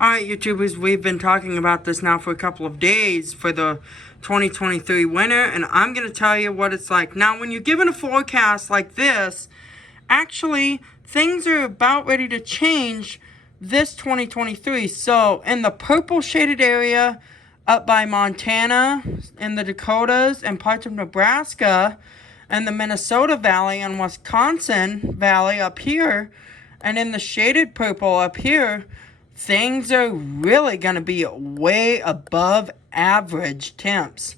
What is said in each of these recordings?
Alright, YouTubers, we've been talking about this now for a couple of days for the 2023 winter, and I'm going to tell you what it's like. Now, when you're given a forecast like this, actually, things are about ready to change this 2023. So, in the purple shaded area up by Montana, in the Dakotas, and parts of Nebraska, and the Minnesota Valley and Wisconsin Valley up here, and in the shaded purple up here, things are really going to be way above average temps.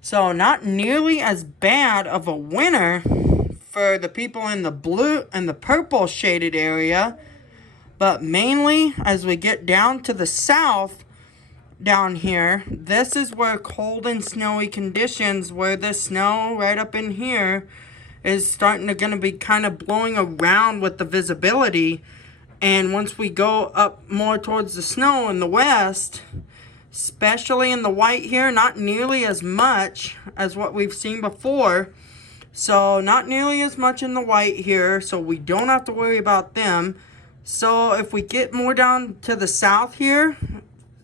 So not nearly as bad of a winter for the people in the blue and the purple shaded area. But mainly as we get down to the south down here, this is where cold and snowy conditions, where the snow right up in here is starting to going to be kind of blowing around with the visibility. And once we go up more towards the snow in the west, especially in the white here, not nearly as much as what we've seen before. So not nearly as much in the white here, so we don't have to worry about them. So if we get more down to the south here,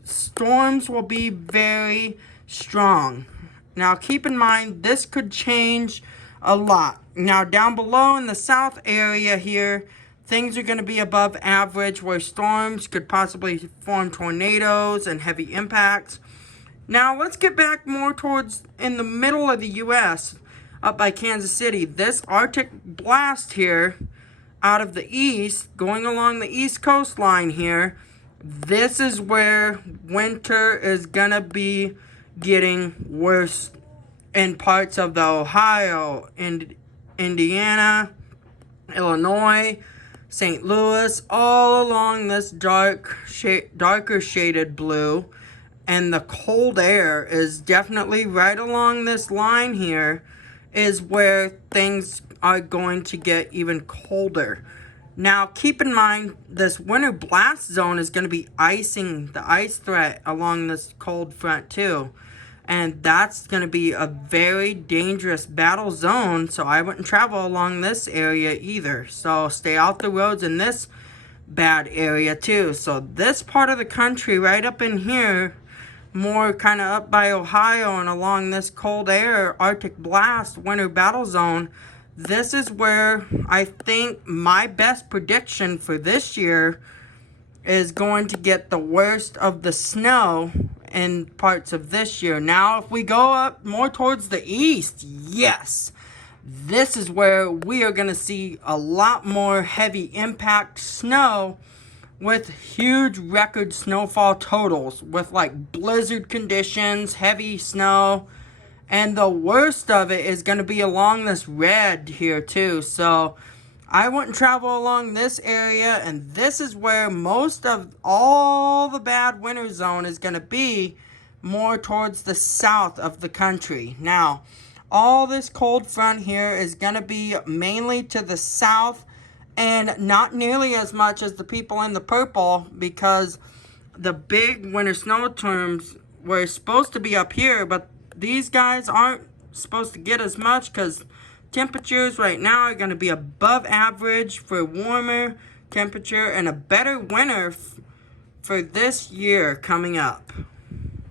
storms will be very strong. Now keep in mind, this could change a lot. Now down below in the south area here, things are going to be above average, where storms could possibly form tornadoes and heavy impacts. Now, let's get back more towards in the middle of the U.S., up by Kansas City. This Arctic blast here, out of the east, going along the east coastline here, this is where winter is going to be getting worse in parts of the Ohio, Indiana, Illinois, St. Louis, all along this darker shaded blue. And the cold air is definitely right along this line here, is where things are going to get even colder. Now, keep in mind, this winter blast zone is going to be icing the ice threat along this cold front too. And that's going to be a very dangerous battle zone, so I wouldn't travel along this area either. So stay off the roads in this bad area too. So this part of the country right up in here, more kind of up by Ohio and along this cold air Arctic blast winter battle zone, this is where I think my best prediction for this year is going to get the worst of the snow in parts of this year. Now, if we go up more towards the east, yes, this is where we are going to see a lot more heavy impact snow with huge record snowfall totals, with like blizzard conditions, heavy snow, and the worst of it is going to be along this red here too. So I wouldn't travel along this area, and this is where most of all the bad winter zone is going to be, more towards the south of the country. Now, all this cold front here is going to be mainly to the south, and not nearly as much as the people in the purple, because the big winter snow terms were supposed to be up here, but these guys aren't supposed to get as much because temperatures right now are going to be above average for warmer temperature and a better winter for this year coming up.